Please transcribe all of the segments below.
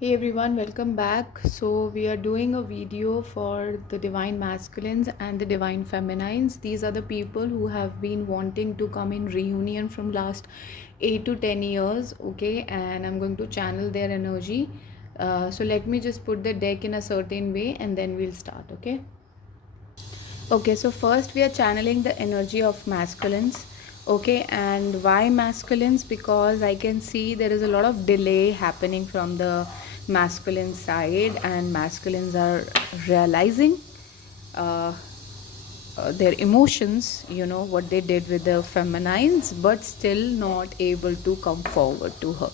Hey everyone, welcome back. So, we are doing a video for the divine masculines and the divine feminines. These are the people who have been wanting to come in reunion from last 8 to 10 years, okay? And I'm going to channel their energy. So, let me just put the deck in a certain way and then we'll start, okay? Okay, so first we are channeling the energy of masculines. Okay, and why masculines? Because I can see there is a lot of delay happening from the masculine side, and masculines are realizing uh, their emotions, what they did with the feminines, but still not able to come forward to her.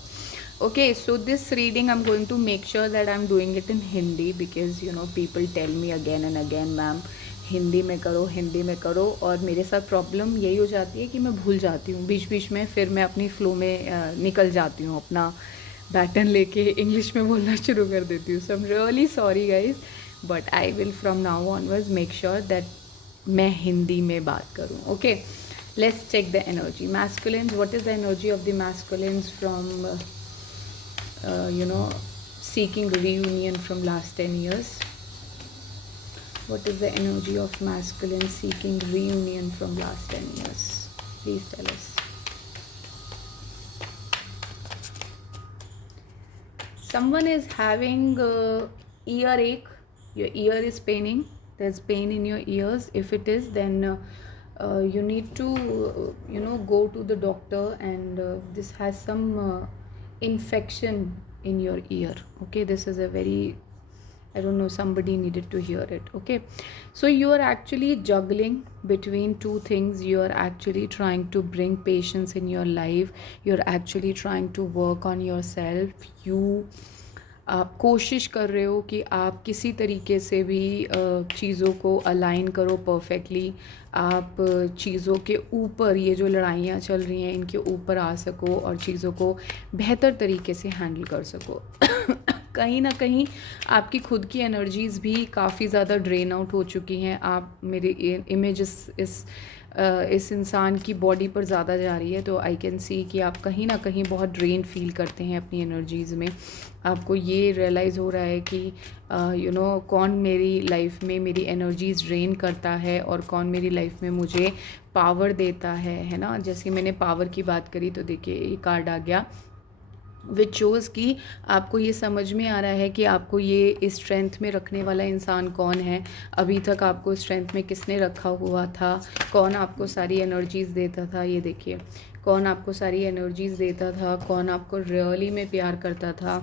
Okay, so this reading I'm going to make sure that I'm doing it in Hindi because people tell me again and again, ma'am Hindi में करो और मेरे साथ problem यही हो जाती है कि मैं भूल जाती हूँ बीच बीच में, फिर मैं अपनी फ्लो में निकल जाती हूँ, अपना बैटन लेके इंग्लिश में बोलना शुरू कर देती हूँ. So I am really sorry guys, but I will from now onwards make sure that मैं हिंदी में बात करूँ. Okay, let's check the energy. Masculines, what is the energy of the masculines from seeking reunion from last 10 years? What is the energy of masculine seeking reunion from last 10 years? Please tell us. Someone is having earache. Your ear is paining. There's pain in your ears. If it is, then you need to go to the doctor, and this has some infection in your ear. Okay, this is a very, I don't know, somebody needed to hear it. Okay, so you are actually juggling between two things. You are actually trying to bring patience in your life. You're actually trying to work on yourself. आप कोशिश कर रहे हो कि आप किसी तरीके से भी चीज़ों को अलाइन करो परफेक्टली. आप चीज़ों के ऊपर, ये जो लड़ाइयाँ चल रही हैं इनके ऊपर आ सको और चीज़ों को बेहतर तरीके से हैंडल कर सको. कहीं ना कहीं आपकी खुद की एनर्जीज़ भी काफ़ी ज़्यादा ड्रेन आउट हो चुकी हैं. आप मेरे इमेज इस इंसान की बॉडी पर ज़्यादा जा रही है, तो आई कैन सी कि आप कहीं ना कहीं बहुत ड्रेन फील करते हैं अपनी एनर्जीज़ में. आपको ये रियलाइज़ हो रहा है कि कौन मेरी लाइफ में मेरी एनर्जीज़ ड्रेन करता है और कौन मेरी लाइफ में मुझे पावर देता है ना. जैसे मैंने पावर की बात करी तो देखिए ये कार्ड आ गया विच शोज़ कि आपको ये समझ में आ रहा है कि आपको ये स्ट्रेंथ में रखने वाला इंसान कौन है. अभी तक आपको स्ट्रेंथ में किसने रखा हुआ था, कौन आपको सारी एनर्जीज़ देता था. ये देखिए, कौन आपको सारी एनर्जीज़ देता था, कौन आपको रियली में प्यार करता था,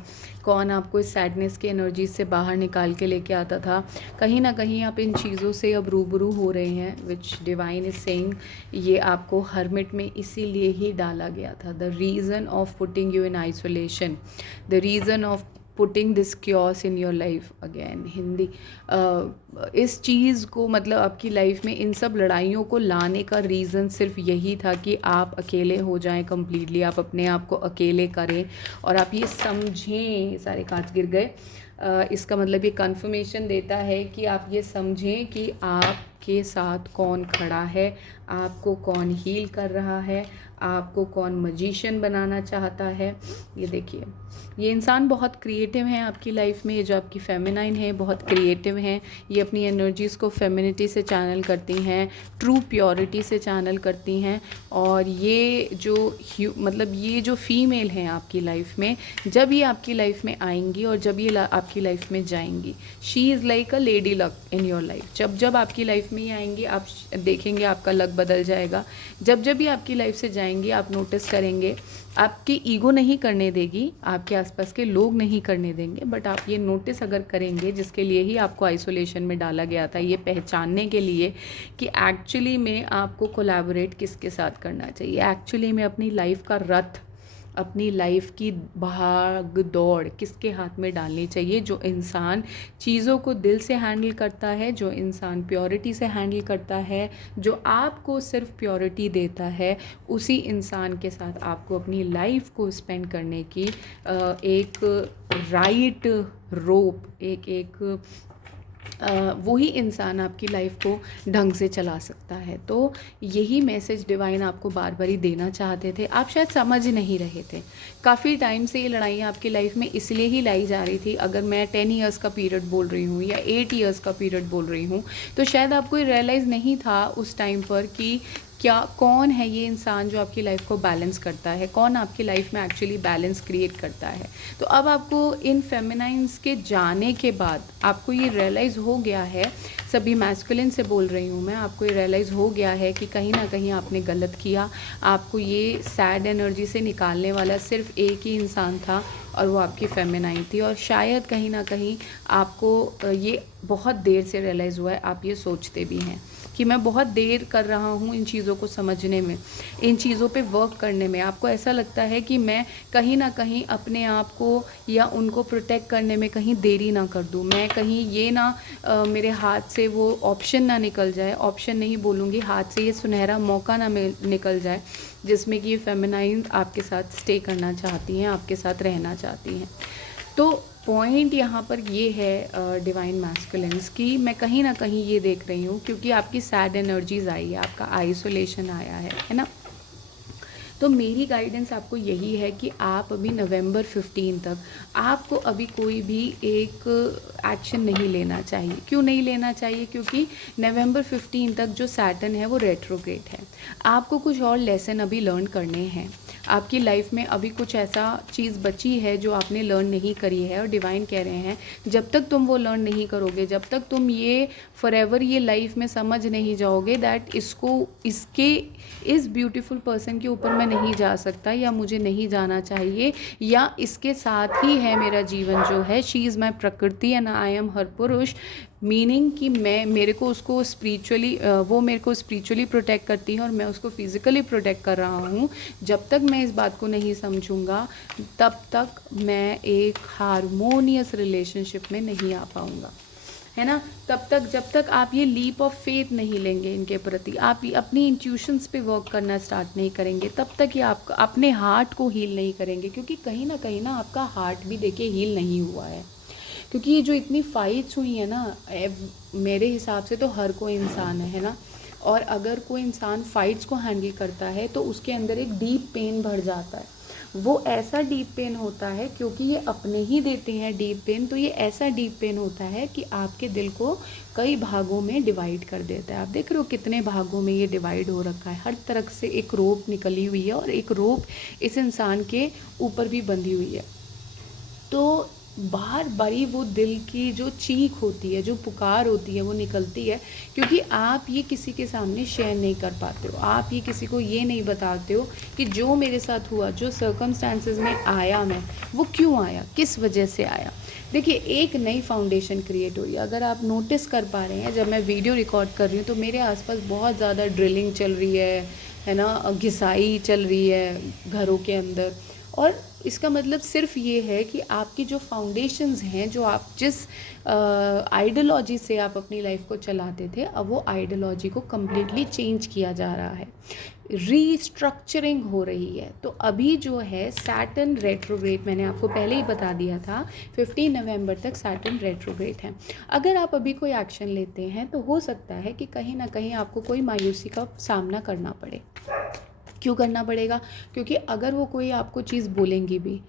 कौन आपको इस सैडनेस की एनर्जीज से बाहर निकाल के लेके आता था. कहीं ना कहीं आप इन चीज़ों से अब रूबरू हो रहे हैं, विच डिवाइन इज सेइंग. ये आपको हर्मिट में इसीलिए ही डाला गया था. The reason of putting you in isolation, the reason of putting this chaos in your life. Again Hindi, इस चीज़ को मतलब आपकी लाइफ में इन सब लड़ाइयों को लाने का रीज़न सिर्फ यही था कि आप अकेले हो जाएं कम्प्लीटली. आप अपने आप को अकेले करें और आप ये समझें. सारे कांच गिर गए. इसका मतलब ये कन्फर्मेशन देता है कि आप ये समझें कि आपके साथ कौन खड़ा है, आपको कौन हील कर रहा है, आपको कौन मजिशियन बनाना चाहता है. ये देखिए, ये इंसान बहुत क्रिएटिव हैं आपकी लाइफ में. ये जो आपकी फेमिनाइन है बहुत क्रिएटिव हैं. ये अपनी एनर्जीज़ को फेमिनिटी से चैनल करती हैं, ट्रू प्योरिटी से चैनल करती हैं. और ये जो मतलब ये जो फीमेल हैं आपकी लाइफ में, जब ये आपकी लाइफ में आएंगी और जब ये आपकी लाइफ में जाएंगी, she is like a lady luck in your life. जब जब आपकी लाइफ में ये आएंगी आप देखेंगे आपका लक बदल जाएगा. जब जब भी आपकी लाइफ से जाएंगी आप नोटिस करेंगे आपकी ईगो नहीं करने देगी, आपके आसपास के लोग नहीं करने देंगे, बट आप ये नोटिस अगर करेंगे, जिसके लिए ही आपको आइसोलेशन में डाला गया था, ये पहचानने के लिए कि एक्चुअली में आपको कोलैबोरेट किसके साथ करना चाहिए. एक्चुअली में अपनी लाइफ का रथ, अपनी लाइफ की भाग दौड़ किसके हाथ में डालनी चाहिए. जो इंसान चीज़ों को दिल से हैंडल करता है, जो इंसान प्योरिटी से हैंडल करता है, जो आपको सिर्फ प्योरिटी देता है, उसी इंसान के साथ आपको अपनी लाइफ को स्पेंड करने की एक राइट रोप, एक वही इंसान आपकी लाइफ को ढंग से चला सकता है। तो यही मैसेज डिवाइन आपको बार बार ही देना चाहते थे, आप शायद समझ नहीं रहे थे। काफ़ी टाइम से ये लड़ाइयाँ आपकी लाइफ में इसलिए ही लाई जा रही थी। अगर मैं 10 ईयर्स का पीरियड बोल रही हूँ या 8 ईयर्स का पीरियड बोल रही हूँ, तो शायद आपको रियलाइज़ नहीं था उस टाइम पर कि क्या कौन है ये इंसान जो आपकी लाइफ को बैलेंस करता है, कौन आपकी लाइफ में एक्चुअली बैलेंस क्रिएट करता है। तो अब आपको इन फेमिनाइन्स के जाने के बाद आपको ये रियलाइज़ हो गया है, सभी मैस्कुलिन से बोल रही हूँ मैं, आपको ये रियलाइज़ हो गया है कि कहीं ना कहीं आपने गलत किया। आपको ये सैड एनर्जी से निकालने वाला सिर्फ एक ही इंसान था और वो आपकी फेमिनाइन थी। और शायद कहीं ना कहीं आपको ये बहुत देर से रियलाइज़ हुआ है, आप ये सोचते भी हैं कि मैं बहुत देर कर रहा हूँ इन चीज़ों को समझने में, इन चीज़ों पे वर्क करने में। आपको ऐसा लगता है कि मैं कहीं ना कहीं अपने आप को या उनको प्रोटेक्ट करने में कहीं देरी ना कर दूँ, मैं कहीं ये ना मेरे हाथ से वो ऑप्शन ना निकल जाए, ऑप्शन नहीं बोलूँगी, हाथ से ये सुनहरा मौका ना निकल जाए जिसमें कि ये फेमिनाइन आपके साथ स्टे करना चाहती हैं, आपके साथ रहना चाहती हैं। तो पॉइंट यहाँ पर ये है डिवाइन मैस्कुलिन्स की, मैं कहीं ना कहीं ये देख रही हूँ क्योंकि आपकी सैड एनर्जीज आई है, आपका आइसोलेशन आया है ना। तो मेरी गाइडेंस आपको यही है कि आप अभी नवंबर 15 तक आपको अभी कोई भी एक एक्शन नहीं लेना चाहिए। क्यों नहीं लेना चाहिए? क्योंकि नवंबर 15 तक जो सैटर्न है वो रेट्रोग्रेड है। आपको कुछ और लेसन अभी लर्न करने हैं, आपकी लाइफ में अभी कुछ ऐसा चीज़ बची है जो आपने लर्न नहीं करी है। और डिवाइन कह रहे हैं जब तक तुम वो लर्न नहीं करोगे, जब तक तुम ये फॉरएवर ये लाइफ में समझ नहीं जाओगे दैट इसके इस ब्यूटीफुल पर्सन के ऊपर मैं नहीं जा सकता या मुझे नहीं जाना चाहिए, या इसके साथ ही है मेरा जीवन जो है, शी इज़ माई प्रकृति एंड आई एम हर पुरुष। मीनिंग कि मेरे को उसको स्पिरिचुअली, वो मेरे को स्पिरिचुअली प्रोटेक्ट करती है और मैं उसको फिज़िकली प्रोटेक्ट कर रहा हूँ। जब तक मैं इस बात को नहीं समझूंगा तब तक मैं एक हारमोनियस रिलेशनशिप में नहीं आ पाऊँगा, है ना। तब तक जब तक आप ये लीप ऑफ फेथ नहीं लेंगे इनके प्रति, आप अपनी इंट्यूशंस पे वर्क करना स्टार्ट नहीं करेंगे, तब तक ये आप अपने हार्ट को हील नहीं करेंगे। क्योंकि कहीं ना आपका हार्ट भी देखिए हील नहीं हुआ है। क्योंकि ये जो इतनी फाइट्स हुई है ना, मेरे हिसाब से तो हर कोई इंसान है ना, और अगर कोई इंसान फाइट्स को हैंडल करता है तो उसके अंदर एक डीप पेन भर जाता है। वो ऐसा डीप पेन होता है क्योंकि ये अपने ही देते हैं डीप पेन, तो ये ऐसा डीप पेन होता है कि आपके दिल को कई भागों में डिवाइड कर देता है। आप देख रहे हो कितने भागों में ये डिवाइड हो रखा है, हर तरफ से एक रोप निकली हुई है और एक रोप इस इंसान के ऊपर भी बंधी हुई है। तो बार बारी वो दिल की जो चीख होती है, जो पुकार होती है वो निकलती है, क्योंकि आप ये किसी के सामने शेयर नहीं कर पाते हो, आप ये किसी को ये नहीं बताते हो कि जो मेरे साथ हुआ, जो सर्कमस्टांसेस में आया मैं, वो क्यों आया, किस वजह से आया। देखिए एक नई फाउंडेशन क्रिएट हुई है। अगर आप नोटिस कर पा रहे हैं, जब मैं वीडियो रिकॉर्ड कर रही हूँ तो मेरे आसपास बहुत ज़्यादा ड्रिलिंग चल रही है ना, घिसाई चल रही है घरों के अंदर। और इसका मतलब सिर्फ ये है कि आपकी जो फाउंडेशंस हैं, जो आप जिस आइडियोलॉजी से आप अपनी लाइफ को चलाते थे, अब वो आइडियोलॉजी को कम्प्लीटली चेंज किया जा रहा है, रीस्ट्रक्चरिंग हो रही है। तो अभी जो है सैटर्न रेट्रोग्रेड, मैंने आपको पहले ही बता दिया था 15 नवंबर तक सैटर्न रेट्रोग्रेड है। अगर आप अभी कोई एक्शन लेते हैं तो हो सकता है कि कहीं ना कहीं आपको कोई मायूसी का सामना करना पड़े। क्यों करना पड़ेगा? क्योंकि अगर वो कोई आपको चीज़ बोलेंगी भी,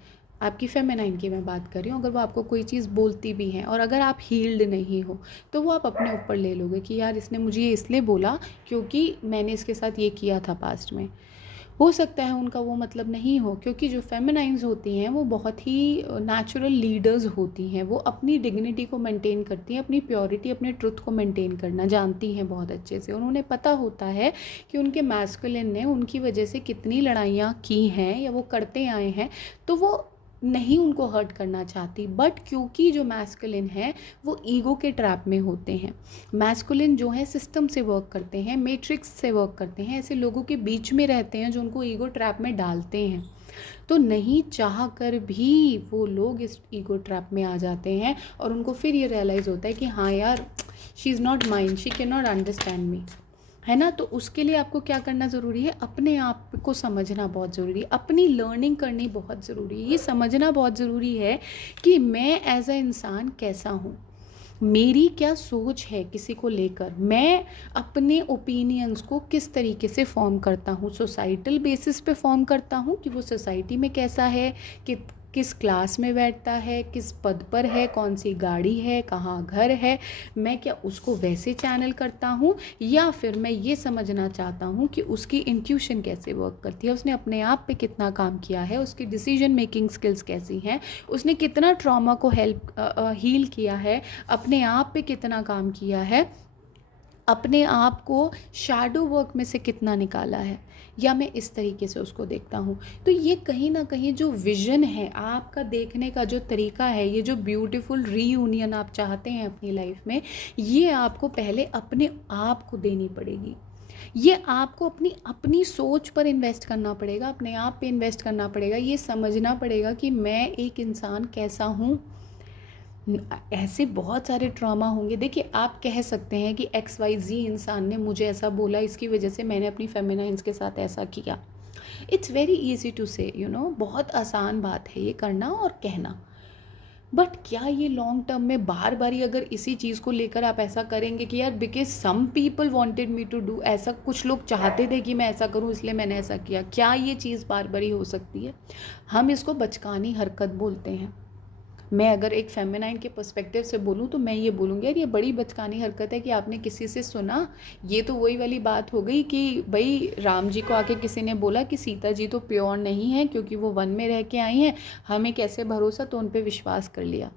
आपकी फेमिनाइन की मैं बात कर रही हूँ, अगर वो आपको कोई चीज़ बोलती भी हैं और अगर आप हील्ड नहीं हो तो वो आप अपने ऊपर ले लोगे कि यार इसने मुझे ये इसलिए बोला क्योंकि मैंने इसके साथ ये किया था पास्ट में। हो सकता है उनका वो मतलब नहीं हो, क्योंकि जो फेमिनाइन्स होती हैं वो बहुत ही नेचुरल लीडर्स होती हैं, वो अपनी डिग्निटी को मेंटेन करती हैं, अपनी प्योरिटी, अपने ट्रुथ को मेंटेन करना जानती हैं बहुत अच्छे से। उन्हें पता होता है कि उनके मैस्कुलिन ने उनकी वजह से कितनी लड़ाइयाँ की हैं या वो करते आए हैं, तो वो नहीं उनको हर्ट करना चाहती। बट क्योंकि जो मैस्कुलिन है वो ईगो के ट्रैप में होते हैं, मैस्कुलिन जो है सिस्टम से वर्क करते हैं, मैट्रिक्स से वर्क करते हैं, ऐसे लोगों के बीच में रहते हैं जो उनको ईगो ट्रैप में डालते हैं। तो नहीं चाह कर भी वो लोग इस ईगो ट्रैप में आ जाते हैं और उनको फिर ये रियलाइज़ होता है कि हाँ यार, she is not mind, she can not understand me, है ना। तो उसके लिए आपको क्या करना ज़रूरी है? अपने आप को समझना बहुत ज़रूरी है, अपनी लर्निंग करनी बहुत ज़रूरी है, ये समझना बहुत ज़रूरी है कि मैं एज अ इंसान कैसा हूँ, मेरी क्या सोच है किसी को लेकर, मैं अपने ओपिनियंस को किस तरीके से फॉर्म करता हूँ, सोसाइटल बेसिस पे फॉर्म करता हूँ कि वो सोसाइटी में कैसा है, कि किस क्लास में बैठता है, किस पद पर है, कौन सी गाड़ी है, कहाँ घर है, मैं क्या उसको वैसे चैनल करता हूँ, या फिर मैं ये समझना चाहता हूँ कि उसकी इंट्यूशन कैसे वर्क करती है, उसने अपने आप पे कितना काम किया है, उसकी डिसीजन मेकिंग स्किल्स कैसी हैं, उसने कितना ट्रॉमा को हील किया है, अपने आप पे कितना काम किया है, अपने आप को शैडो वर्क में से कितना निकाला है, या मैं इस तरीके से उसको देखता हूँ। तो ये कहीं ना कहीं जो विज़न है आपका, देखने का जो तरीका है, ये जो ब्यूटीफुल रीयूनियन आप चाहते हैं अपनी लाइफ में, ये आपको पहले अपने आप को देनी पड़ेगी। ये आपको अपनी अपनी सोच पर इन्वेस्ट करना पड़ेगा, अपने आप पे इन्वेस्ट करना पड़ेगा, ये समझना पड़ेगा कि मैं एक इंसान कैसा हूँ। ऐसे बहुत सारे ट्रॉमा होंगे। देखिए, आप कह सकते हैं कि XYZ इंसान ने मुझे ऐसा बोला, इसकी वजह से मैंने अपनी फेमिनाइंस के साथ ऐसा किया। इट्स वेरी इजी टू से, बहुत आसान बात है ये करना और कहना। बट क्या ये लॉन्ग टर्म में बार बार ही अगर इसी चीज़ को लेकर आप ऐसा करेंगे कि यार because some people wanted me to do, ऐसा कुछ लोग चाहते थे कि मैं ऐसा करूं इसलिए मैंने ऐसा किया, क्या ये चीज़ बार बार ही हो सकती है? हम इसको बचकानी हरकत बोलते हैं। मैं अगर एक फेमिनाइन के पर्सपेक्टिव से बोलूँ तो मैं ये बोलूँगी यार ये बड़ी बचकानी हरकत है कि आपने किसी से सुना। ये तो वही वाली बात हो गई कि भाई राम जी को आके किसी ने बोला कि सीता जी तो प्योर नहीं है क्योंकि वो वन में रह के आई हैं, हमें कैसे भरोसा, तो उन पे विश्वास कर लिया।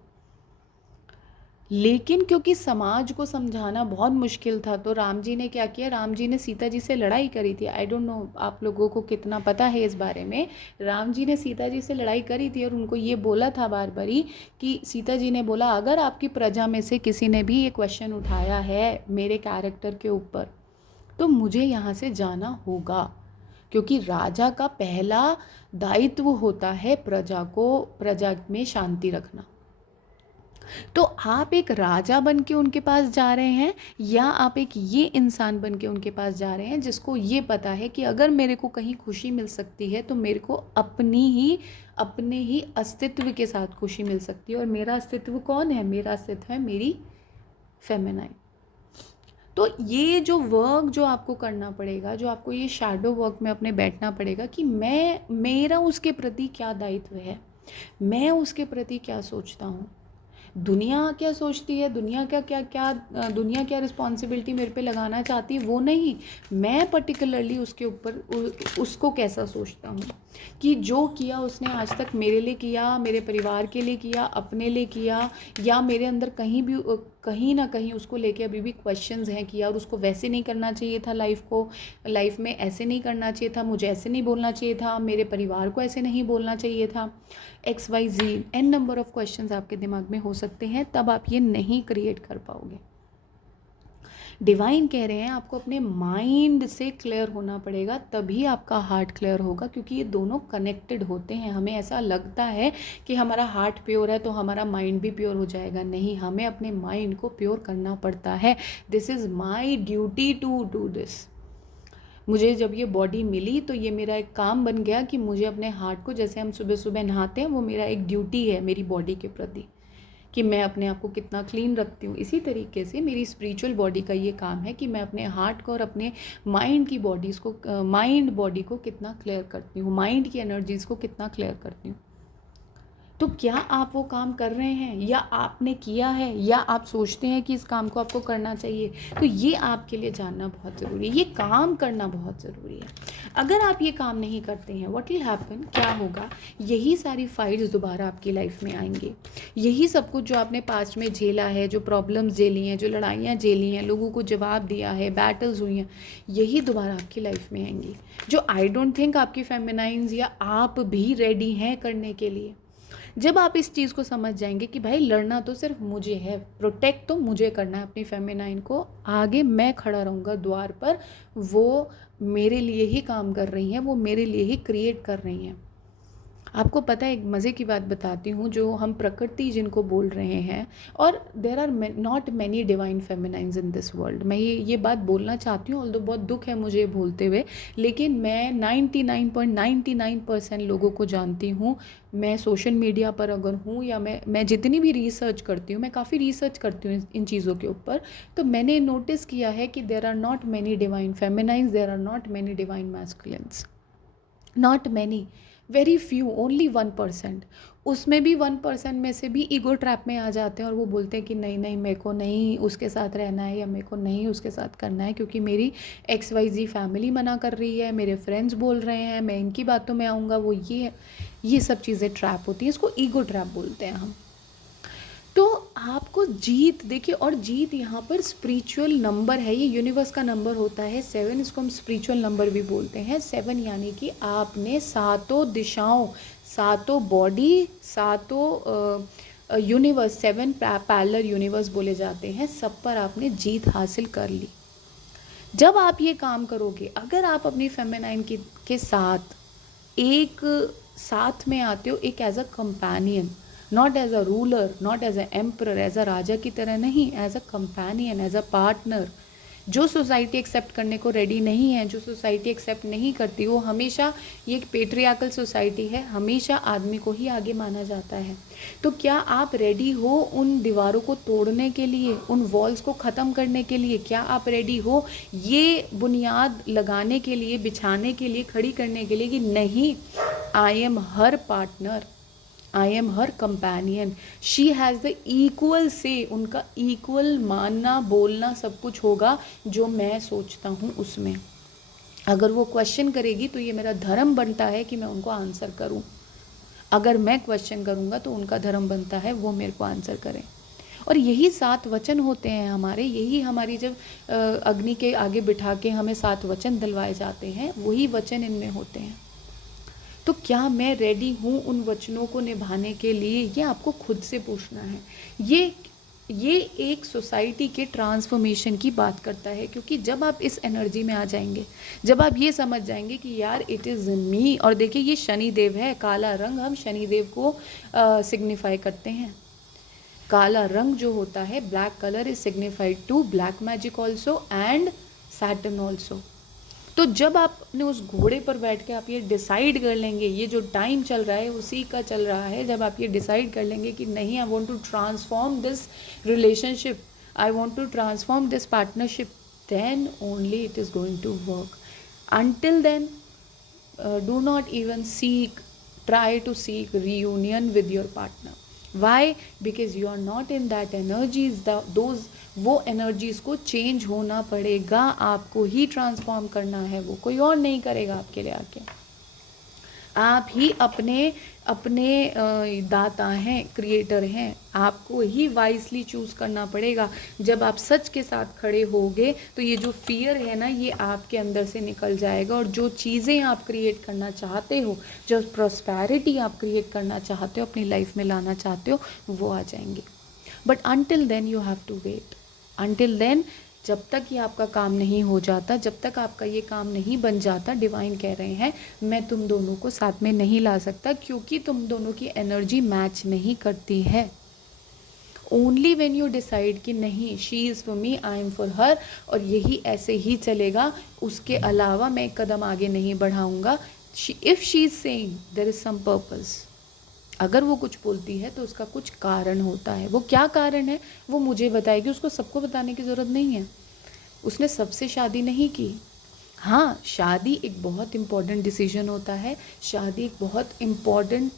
लेकिन क्योंकि समाज को समझाना बहुत मुश्किल था तो राम जी ने क्या किया, राम जी ने सीता जी से लड़ाई करी थी। आई डोंट नो आप लोगों को कितना पता है इस बारे में। राम जी ने सीता जी से लड़ाई करी थी और उनको ये बोला था बार बारी कि सीता जी ने बोला अगर आपकी प्रजा में से किसी ने भी ये क्वेश्चन उठाया है मेरे कैरेक्टर के ऊपर तो मुझे यहाँ से जाना होगा, क्योंकि राजा का पहला दायित्व होता है प्रजा में शांति रखना। तो आप एक राजा बन के उनके पास जा रहे हैं या आप एक ये इंसान बन के उनके पास जा रहे हैं जिसको ये पता है कि अगर मेरे को कहीं खुशी मिल सकती है तो मेरे को अपने ही अस्तित्व के साथ खुशी मिल सकती है। और मेरा अस्तित्व कौन है? मेरा अस्तित्व है मेरी फेमिनाइन। तो ये जो वर्क जो आपको करना पड़ेगा, जो आपको ये शैडो वर्क में अपने बैठना पड़ेगा कि मेरा उसके प्रति क्या दायित्व है, मैं उसके प्रति क्या सोचता हूँ, दुनिया क्या सोचती है, दुनिया क्या रिस्पॉन्सिबिलिटी मेरे पे लगाना चाहती है, वो नहीं, मैं पर्टिकुलरली उसके ऊपर उसको कैसा सोचता हूँ कि जो किया उसने आज तक मेरे लिए किया, मेरे परिवार के लिए किया, अपने लिए किया, या मेरे अंदर कहीं ना कहीं उसको लेके अभी भी क्वेश्चंस हैं कि यार उसको वैसे नहीं करना चाहिए था, लाइफ में ऐसे नहीं करना चाहिए था, मुझे ऐसे नहीं बोलना चाहिए था, मेरे परिवार को ऐसे नहीं बोलना चाहिए था, XYZ n number of questions आपके दिमाग में हो सकते हैं। तब आप ये नहीं क्रिएट कर पाओगे। डिवाइन कह रहे हैं आपको अपने माइंड से क्लियर होना पड़ेगा, तभी आपका हार्ट क्लियर होगा, क्योंकि ये दोनों कनेक्टेड होते हैं। हमें ऐसा लगता है कि हमारा हार्ट प्योर है तो हमारा माइंड भी प्योर हो जाएगा, नहीं, हमें अपने माइंड को प्योर करना पड़ता है। This is my duty to do this. मुझे जब ये बॉडी मिली तो ये मेरा एक काम बन गया कि मुझे अपने हार्ट को, जैसे हम सुबह सुबह नहाते हैं, वो मेरा एक ड्यूटी है मेरी बॉडी के प्रति कि मैं अपने आप को कितना क्लीन रखती हूँ। इसी तरीके से मेरी स्पिरिचुअल बॉडी का ये काम है कि मैं अपने हार्ट को और अपने माइंड बॉडी को कितना क्लियर करती हूँ, माइंड की एनर्जीज़ को कितना क्लियर करती हूँ। तो क्या आप वो काम कर रहे हैं, या आपने किया है, या आप सोचते हैं कि इस काम को आपको करना चाहिए? तो ये आपके लिए जानना बहुत ज़रूरी है, ये काम करना बहुत ज़रूरी है। अगर आप ये काम नहीं करते हैं, व्हाट विल हैपन, क्या होगा, यही सारी फाइट्स दोबारा आपकी लाइफ में आएंगे। यही सब कुछ जो आपने पास्ट में झेला है, जो प्रॉब्लम्स झेली हैं, जो लड़ाइयाँ झेली हैं, लोगों को जवाब दिया है, बैटल्स हुई हैं, यही दोबारा आपकी लाइफ में आएंगी, जो आई डोंट थिंक आपकी फेमिनाइंस या आप भी रेडी हैं करने के लिए। जब आप इस चीज़ को समझ जाएंगे कि भाई लड़ना तो सिर्फ मुझे है, प्रोटेक्ट तो मुझे करना है अपनी फेमिनाइन को, आगे मैं खड़ा रहूँगा द्वार पर, वो मेरे लिए ही काम कर रही हैं, वो मेरे लिए ही क्रिएट कर रही हैं। आपको पता है, एक मज़े की बात बताती हूँ, जो हम प्रकृति जिनको बोल रहे हैं, और there are not many divine feminines in this world. मैं ये बात बोलना चाहती हूँ, ऑल्दो बहुत दुख है मुझे ये बोलते हुए, लेकिन मैं 99.99% लोगों को जानती हूँ। मैं सोशल मीडिया पर अगर हूँ, या मैं जितनी भी रिसर्च करती हूँ, मैं काफ़ी रिसर्च करती हूँ इन चीज़ों के ऊपर, तो मैंने नोटिस किया है कि there are not many divine feminines, there are not many divine masculines, not many, very few, only 1%। उसमें भी 1% में से भी ईगो ट्रैप में आ जाते हैं और वो बोलते हैं कि नहीं नहीं, मेरे को नहीं उसके साथ रहना है, या मेरे को नहीं उसके साथ करना है, क्योंकि मेरी XYZ फैमिली मना कर रही है, मेरे फ्रेंड्स बोल रहे हैं, मैं इनकी बातों में आऊँगा, वो ये है। ये सब चीज़ें ट्रैप होती हैं, इसको ईगो ट्रैप बोलते हैं हम। तो आपको जीत देखिए, और जीत यहाँ पर स्पिरिचुअल नंबर है, ये यूनिवर्स का नंबर होता है 7, इसको हम स्पिरिचुअल नंबर भी बोलते हैं 7, यानी कि आपने सातों दिशाओं, सातों बॉडी, सातों यूनिवर्स, 7 पैरेलल यूनिवर्स बोले जाते हैं, सब पर आपने जीत हासिल कर ली। जब आप ये काम करोगे, अगर आप अपनी फेमिनाइन के साथ एक साथ में आते हो, एक as a companion, not as a ruler, not as a emperor, as a राजा की तरह नहीं, as a companion, as a partner. जो सोसाइटी एक्सेप्ट करने को रेडी नहीं है, जो सोसाइटी एक्सेप्ट नहीं करती, वो हमेशा, ये एक पेट्रियार्कल सोसाइटी है, हमेशा आदमी को ही आगे माना जाता है। तो क्या आप रेडी हो उन दीवारों को तोड़ने के लिए, उन वॉल्स को ख़त्म करने के लिए? क्या आप रेडी हो ये बुनियाद लगाने के लिए, बिछाने के लिए, खड़ी करने के लिए कि नहीं, I am her partner, I am her companion, she has the equal से, उनका इक्वल मानना, बोलना, सब कुछ होगा जो मैं सोचता हूँ उसमें। अगर वो क्वेश्चन करेगी तो ये मेरा धर्म बनता है कि मैं उनको आंसर करूँ। अगर मैं क्वेश्चन करूँगा तो उनका धर्म बनता है वो मेरे को आंसर करें। और यही 7 वचन होते हैं हमारे, यही हमारी, जब अग्नि के आगे बिठा के हमें 7 वचन दिलवाए जाते हैं, वही वचन इनमें होते हैं। तो क्या मैं रेडी हूँ उन वचनों को निभाने के लिए? ये आपको खुद से पूछना है। ये एक सोसाइटी के ट्रांसफॉर्मेशन की बात करता है, क्योंकि जब आप इस एनर्जी में आ जाएंगे, जब आप ये समझ जाएंगे कि यार इट इज़ मी, और देखिए ये शनि देव है, काला रंग हम शनि देव को सिग्निफाई करते हैं। काला रंग जो होता है, black colour is signified to black magic also and Saturn also. तो जब आप अपने उस घोड़े पर बैठ के आप ये डिसाइड कर लेंगे, ये जो टाइम चल रहा है उसी का चल रहा है, जब आप ये डिसाइड कर लेंगे कि नहीं, I want to transform this relationship, I want to transform this partnership, then only it is going to work. until then, do not even try to seek reunion with your partner. Why? Because you are not in that energies, वो energies को change होना पड़ेगा, आपको ही transform करना है, वो कोई और नहीं करेगा आपके लिए आके। आप ही अपने अपने दाता हैं, क्रिएटर हैं, आपको ही वाइसली चूज़ करना पड़ेगा। जब आप सच के साथ खड़े होगे तो ये जो फियर है ना, ये आपके अंदर से निकल जाएगा, और जो चीज़ें आप क्रिएट करना चाहते हो, जो प्रॉस्पेरिटी आप क्रिएट करना चाहते हो, अपनी लाइफ में लाना चाहते हो, वो आ जाएंगे। But until then you have to wait. Until then, जब तक ये आपका काम नहीं हो जाता, जब तक आपका ये काम नहीं बन जाता, डिवाइन कह रहे हैं मैं तुम दोनों को साथ में नहीं ला सकता, क्योंकि तुम दोनों की एनर्जी मैच नहीं करती है। ओनली व्हेन यू डिसाइड कि नहीं, she is for me, I am for her, और यही ऐसे ही चलेगा, उसके अलावा मैं एक कदम आगे नहीं बढ़ाऊँगा। If she is saying there is some purpose, अगर वो कुछ बोलती है तो उसका कुछ कारण होता है। वो क्या कारण है वो मुझे बताएगी, उसको सबको बताने की ज़रूरत नहीं है। उसने सबसे शादी नहीं की। हाँ, शादी एक बहुत इम्पॉर्टेंट डिसीजन होता है, शादी एक बहुत इम्पॉर्टेंट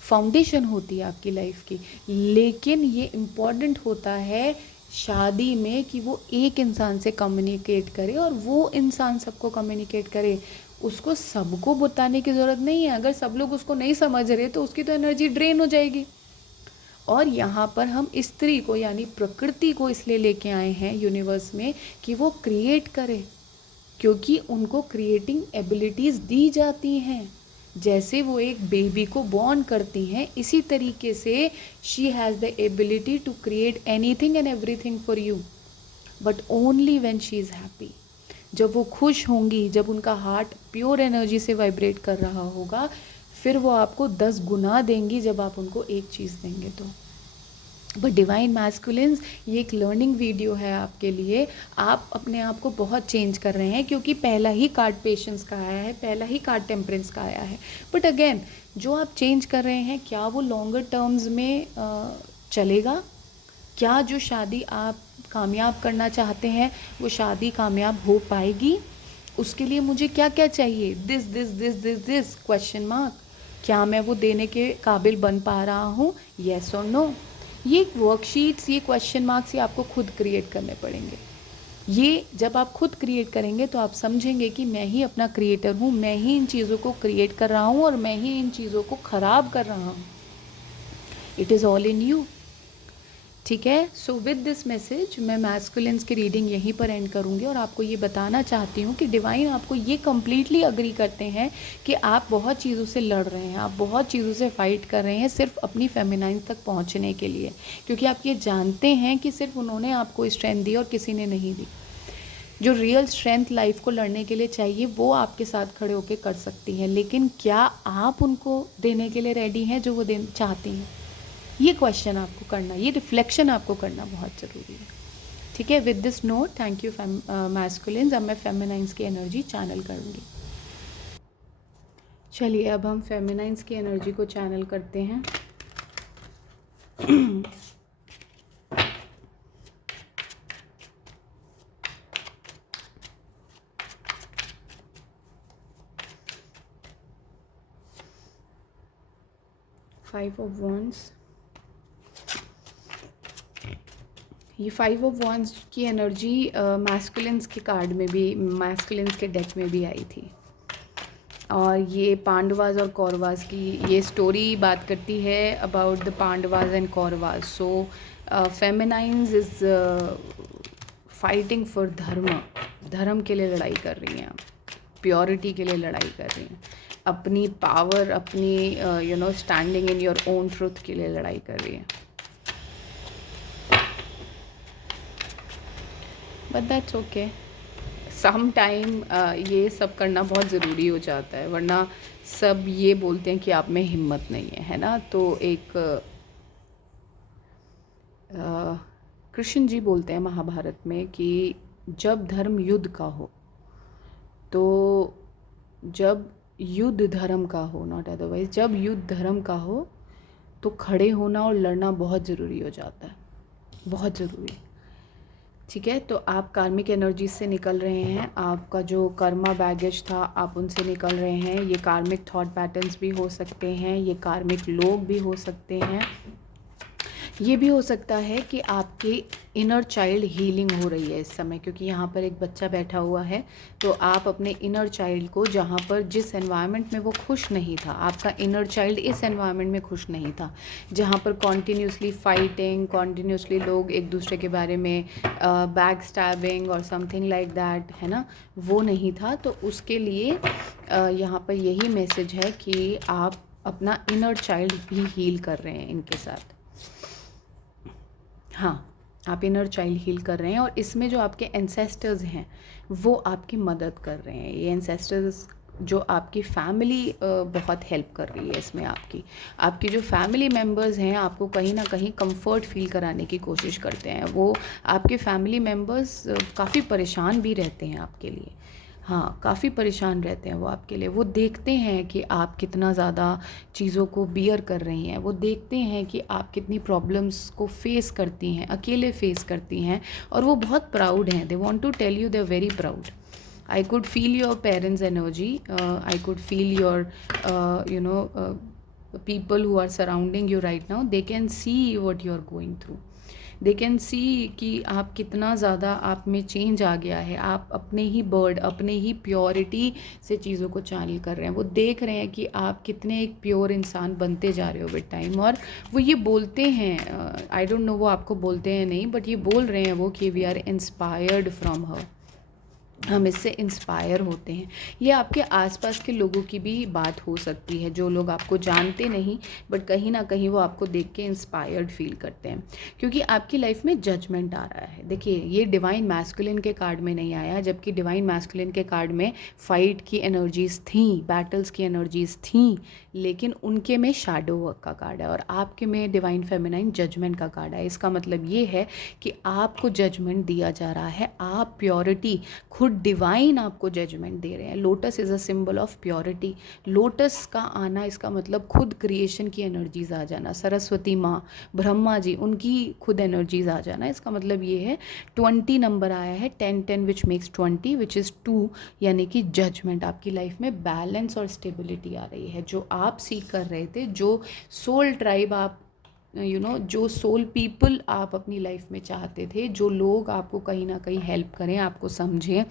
फाउंडेशन होती है आपकी लाइफ की, लेकिन ये इम्पॉर्टेंट होता है शादी में कि वो एक इंसान से कम्युनिकेट करे, और वो इंसान सबको कम्युनिकेट करे। उसको सबको बताने की ज़रूरत नहीं है। अगर सब लोग उसको नहीं समझ रहे तो उसकी तो एनर्जी ड्रेन हो जाएगी। और यहाँ पर हम स्त्री को, यानी प्रकृति को, इसलिए लेके आए हैं यूनिवर्स में कि वो क्रिएट करे, क्योंकि उनको क्रिएटिंग एबिलिटीज़ दी जाती हैं। जैसे वो एक बेबी को बॉर्न करती हैं, इसी तरीके से she has the ability to create anything and everything for you, but only when she is happy. जब वो खुश होंगी, जब उनका हार्ट प्योर एनर्जी से वाइब्रेट कर रहा होगा, फिर वो आपको 10 गुना देंगी जब आप उनको एक चीज़ देंगे तो। बट डिवाइन मैस्कुलिन्स, ये एक लर्निंग वीडियो है आपके लिए। आप अपने आप को बहुत चेंज कर रहे हैं क्योंकि पहला ही कार्ड पेशेंस का आया है, पहला ही कार्ड टेम्परेंस का आया है। बट अगेन, जो आप चेंज कर रहे हैं क्या वो लॉन्गर टर्म्स में चलेगा? क्या जो शादी आप कामयाब करना चाहते हैं वो शादी कामयाब हो पाएगी? उसके लिए मुझे क्या क्या चाहिए? This this this this this question mark. क्या मैं वो देने के काबिल बन पा रहा हूँ? येस और नो। ये वर्कशीट्स, ये क्वेश्चन मार्क्स ये आपको खुद क्रिएट करने पड़ेंगे। ये जब आप खुद क्रिएट करेंगे तो आप समझेंगे कि मैं ही अपना क्रिएटर हूँ, मैं ही इन चीज़ों को क्रिएट कर रहा हूँ और मैं ही इन चीज़ों को ख़राब कर रहा हूँ। It is all in you. ठीक है। सो विद दिस मैसेज मैं मैस्कुलिन्स की रीडिंग यहीं पर एंड करूँगी और आपको ये बताना चाहती हूँ कि डिवाइन आपको ये कम्प्लीटली अग्री करते हैं कि आप बहुत चीज़ों से लड़ रहे हैं, आप बहुत चीज़ों से फाइट कर रहे हैं सिर्फ अपनी फेमिनाइन तक पहुँचने के लिए, क्योंकि आप ये जानते हैं कि सिर्फ उन्होंने आपको स्ट्रेंथ दी और किसी ने नहीं दी। जो रियल स्ट्रेंथ लाइफ को लड़ने के लिए चाहिए वो आपके साथ खड़े होकर कर सकती हैं, लेकिन क्या आप उनको देने के लिए रेडी हैं जो वो चाहती हैं? ये क्वेश्चन आपको करना, ये रिफ्लेक्शन आपको करना बहुत ज़रूरी है। ठीक है। With this note, thank you masculines. अब मैं फेमिनाइंस की एनर्जी चैनल करूँगी। चलिए अब हम फेमिनाइंस की एनर्जी को चैनल करते हैं। फाइव ऑफ वॉन्ड्स, ये 5 ऑफ वॉन्ड्स की एनर्जी मैस्कुलिन्स के कार्ड में भी, मैस्कुलिन्स के डेक में भी आई थी। और ये पांडवाज और कौरवाज की ये स्टोरी बात करती है about the Pandavas and Kauravas. So feminines is fighting for धर्म के लिए लड़ाई कर रही हैं, प्योरिटी के लिए लड़ाई कर रही हैं, अपनी पावर, अपनी standing in your own truth के लिए लड़ाई कर रही हैं। But that's okay. Some time ये सब करना बहुत ज़रूरी हो जाता है, वरना सब ये बोलते हैं कि आप में हिम्मत नहीं है ना। तो एक कृष्ण जी बोलते हैं महाभारत में कि जब धर्म युद्ध का हो, तो जब युद्ध धर्म का हो, नॉट अदरवाइज, जब युद्ध धर्म का हो तो खड़े होना और लड़ना बहुत ज़रूरी हो जाता है, बहुत ज़रूरी। ठीक है। तो आप कार्मिक एनर्जी से निकल रहे हैं, आपका जो कर्मा बैगेज था आप उनसे निकल रहे हैं। ये कार्मिक थॉट पैटर्न्स भी हो सकते हैं, ये कार्मिक लोग भी हो सकते हैं। ये भी हो सकता है कि आपके इनर चाइल्ड हीलिंग हो रही है इस समय, क्योंकि यहाँ पर एक बच्चा बैठा हुआ है। तो आप अपने इनर चाइल्ड को, जहाँ पर जिस एनवायरनमेंट में वो खुश नहीं था, आपका इनर चाइल्ड इस एनवायरनमेंट में खुश नहीं था, जहाँ पर कॉन्टीन्यूसली फाइटिंग, कॉन्टीन्यूसली लोग एक दूसरे के बारे में बैक स्टैबिंग और समथिंग लाइक दैट, है ना, वो नहीं था। तो उसके लिए यहाँ पर यही मैसेज है कि आप अपना इनर चाइल्ड भी हील कर रहे हैं इनके साथ। हाँ, आप इनर चाइल्ड हील कर रहे हैं और इसमें जो आपके एंसेस्टर्स हैं वो आपकी मदद कर रहे हैं। ये एंसेस्टर्स जो आपकी फैमिली बहुत हेल्प कर रही है इसमें। आपकी जो फैमिली मेम्बर्स हैं आपको कहीं ना कहीं कंफर्ट फील कराने की कोशिश करते हैं। वो आपके फैमिली मेम्बर्स काफ़ी परेशान भी रहते हैं आपके लिए। हाँ, काफ़ी परेशान रहते हैं वो आपके लिए। वो देखते हैं कि आप कितना ज़्यादा चीज़ों को बियर कर रही हैं, वो देखते हैं कि आप कितनी प्रॉब्लम्स को फेस करती हैं, अकेले फेस करती हैं, और वो बहुत प्राउड हैं। They want to tell you they are very proud. I could feel your parents' energy. I could feel your, people who are surrounding you right now. They can see what you are going through. They can see कि आप कितना ज़्यादा आप में change आ गया है। आप अपने ही बर्ड, अपने ही प्योरिटी से चीज़ों को चैनल कर रहे हैं। वो देख रहे हैं कि आप कितने एक प्योर इंसान बनते जा रहे हो विद टाइम। और वो ये बोलते हैं, आई डोंट नो वो आपको बोलते हैं नहीं, बट ये बोल रहे हैं वो कि we are inspired from her. हम इससे इंस्पायर होते हैं। ये आपके आसपास के लोगों की भी बात हो सकती है, जो लोग आपको जानते नहीं बट कहीं ना कहीं वो आपको देख के इंस्पायर्ड फील करते हैं, क्योंकि आपकी लाइफ में जजमेंट आ रहा है। देखिए, ये डिवाइन मैस्कुलिन के कार्ड में नहीं आया, जबकि डिवाइन मैस्कुलिन के कार्ड में फाइट की एनर्जीज थी, बैटल्स की एनर्जीज थी, लेकिन उनके में शैडो वर्क का कार्ड है और आपके में डिवाइन फेमिनाइन जजमेंट का कार्ड है। इसका मतलब ये है कि आपको जजमेंट दिया जा रहा है, आप प्योरिटी, खुद डिवाइन आपको जजमेंट दे रहे हैं। Lotus is a symbol of purity. Lotus का आना, इसका मतलब खुद क्रिएशन की एनर्जीज आ जाना, सरस्वती माँ, ब्रह्मा जी, उनकी खुद एनर्जीज आ जाना। इसका मतलब ये है 20 नंबर आया है, 10 विच मेक्स 20 विच इज़ 2, यानी कि जजमेंट। आपकी लाइफ में बैलेंस और स्टेबिलिटी आ रही है, जो आप सीख कर रहे थे, जो सोल ट्राइब आप जो सोल पीपल आप अपनी लाइफ में चाहते थे, जो लोग आपको कहीं ना कहीं हेल्प करें, आपको समझें,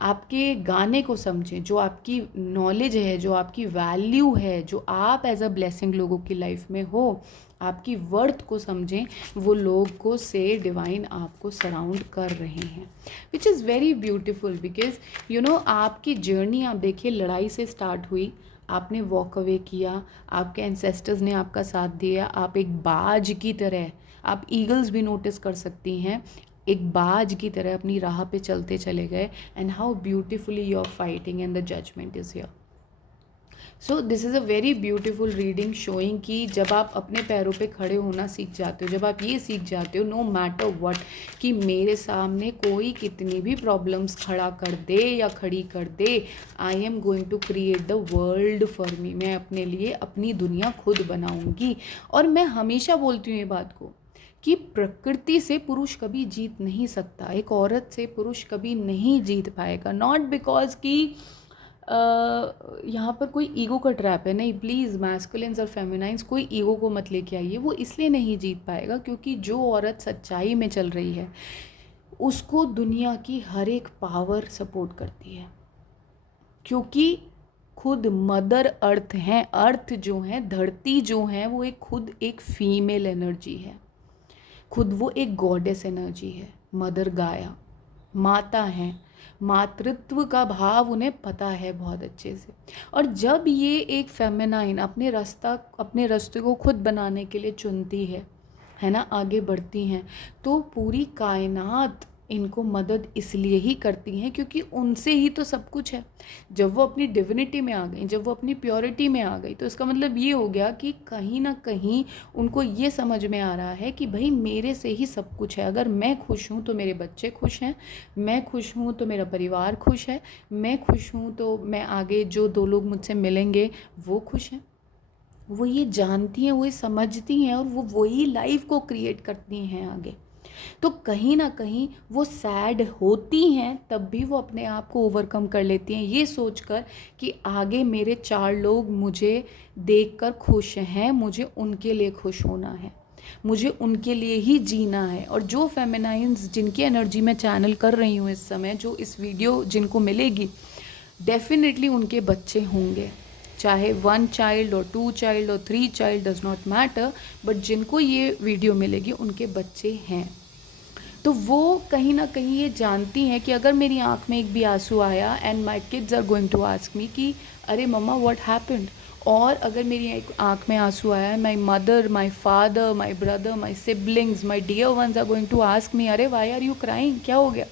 आपके गाने को समझें, जो आपकी नॉलेज है, जो आपकी वैल्यू है, जो आप एज अ ब्लेसिंग लोगों की लाइफ में हो, आपकी वर्थ को समझें, वो लोगों से डिवाइन आपको सराउंड कर रहे हैं, which is very beautiful. Because आपकी जर्नी आप देखिए, लड़ाई से स्टार्ट हुई, आपने वॉक अवे किया, आपके एंसेस्टर्स ने आपका साथ दिया, आप एक बाज की तरह, आप ईगल्स भी नोटिस कर सकती हैं, एक बाज की तरह अपनी राह पे चलते चले गए। And how beautifully you are fighting and the judgement is here. So this is a very beautiful reading showing कि जब आप अपने पैरों पे खड़े होना सीख जाते हो, जब आप ये सीख जाते हो, नो मैटर व्हाट, कि मेरे सामने कोई कितनी भी प्रॉब्लम्स खड़ा कर दे या खड़ी कर दे, I am going to create the world for me. मैं अपने लिए अपनी दुनिया खुद बनाऊंगी। और मैं हमेशा बोलती हूँ ये बात को कि प्रकृति से पुरुष कभी जीत नहीं सकता, एक औरत से पुरुष कभी नहीं जीत पाएगा। नॉट बिकॉज कि यहाँ पर कोई ईगो का ट्रैप है, नहीं, प्लीज़ मैस्कुलिन्स और फेमिनाइंस कोई ईगो को मत लेके आइए। वो इसलिए नहीं जीत पाएगा क्योंकि जो औरत सच्चाई में चल रही है उसको दुनिया की हर एक पावर सपोर्ट करती है, क्योंकि खुद मदर अर्थ हैं। अर्थ जो है, धरती जो है, वो एक खुद एक फीमेल एनर्जी है, खुद वो एक गॉडेस एनर्जी है। मदर गाया, माता हैं, मातृत्व का भाव उन्हें पता है बहुत अच्छे से। और जब ये एक फेमिनाइन अपने रास्ते को खुद बनाने के लिए चुनती है ना, आगे बढ़ती हैं, तो पूरी कायनात इनको मदद इसलिए ही करती हैं क्योंकि उनसे ही तो सब कुछ है। जब वो अपनी डिविनिटी में आ गई, जब वो अपनी प्योरिटी में आ गई, तो इसका मतलब ये हो गया कि कहीं ना कहीं उनको ये समझ में आ रहा है कि भाई मेरे से ही सब कुछ है। अगर मैं खुश हूँ तो मेरे बच्चे खुश हैं, मैं खुश हूँ तो मेरा परिवार खुश है, मैं खुश हूँ तो मैं आगे जो 2 लोग मुझसे मिलेंगे वो खुश हैं। वो ये जानती हैं, वो ये समझती हैं और वो वही लाइफ को क्रिएट करती हैं आगे। तो कहीं ना कहीं वो सैड होती हैं, तब भी वो अपने आप को ओवरकम कर लेती हैं, ये सोचकर कि आगे मेरे 4 लोग मुझे देखकर खुश हैं, मुझे उनके लिए खुश होना है, मुझे उनके लिए ही जीना है। और जो फेमिनाइंस जिनकी एनर्जी मैं चैनल कर रही हूँ इस समय, जो इस वीडियो जिनको मिलेगी, डेफिनेटली उनके बच्चे होंगे, चाहे 1 चाइल्ड और 2 चाइल्ड और 3 child, does not matter, but जिनको ये वीडियो मिलेगी उनके बच्चे हैं। तो वो कहीं ना कहीं ये जानती हैं कि अगर मेरी आँख में एक भी आंसू आया, and my kids are going to ask me कि अरे मम्मा व्हाट हैपेंड, और अगर मेरी एक आँख में आंसू आया, my mother, my father, my brother, my siblings, my dear ones are going to ask me, अरे वाई आर यू क्राइंग, क्या हो गया,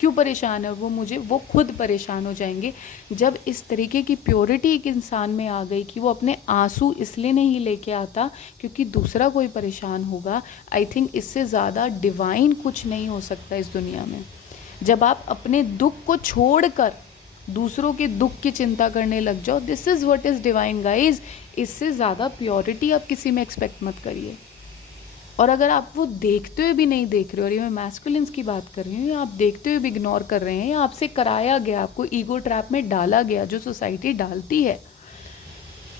क्यों परेशान है, वो खुद परेशान हो जाएंगे। जब इस तरीके की प्योरिटी एक इंसान में आ गई कि वो अपने आंसू इसलिए नहीं लेके आता क्योंकि दूसरा कोई परेशान होगा, आई थिंक इससे ज़्यादा डिवाइन कुछ नहीं हो सकता इस दुनिया में। जब आप अपने दुख को छोड़कर दूसरों के दुख की चिंता करने लग जाओ, this is what is divine guys. इससे ज़्यादा प्योरिटी आप किसी में एक्सपेक्ट मत करिए। और अगर आप वो देखते हुए भी नहीं देख रहे हो, और ये मैं मैस्कुलिन्स की बात कर रही हूँ, या आप देखते हुए भी इग्नोर कर रहे हैं, या आपसे कराया गया, आपको ईगो ट्रैप में डाला गया, जो सोसाइटी डालती है,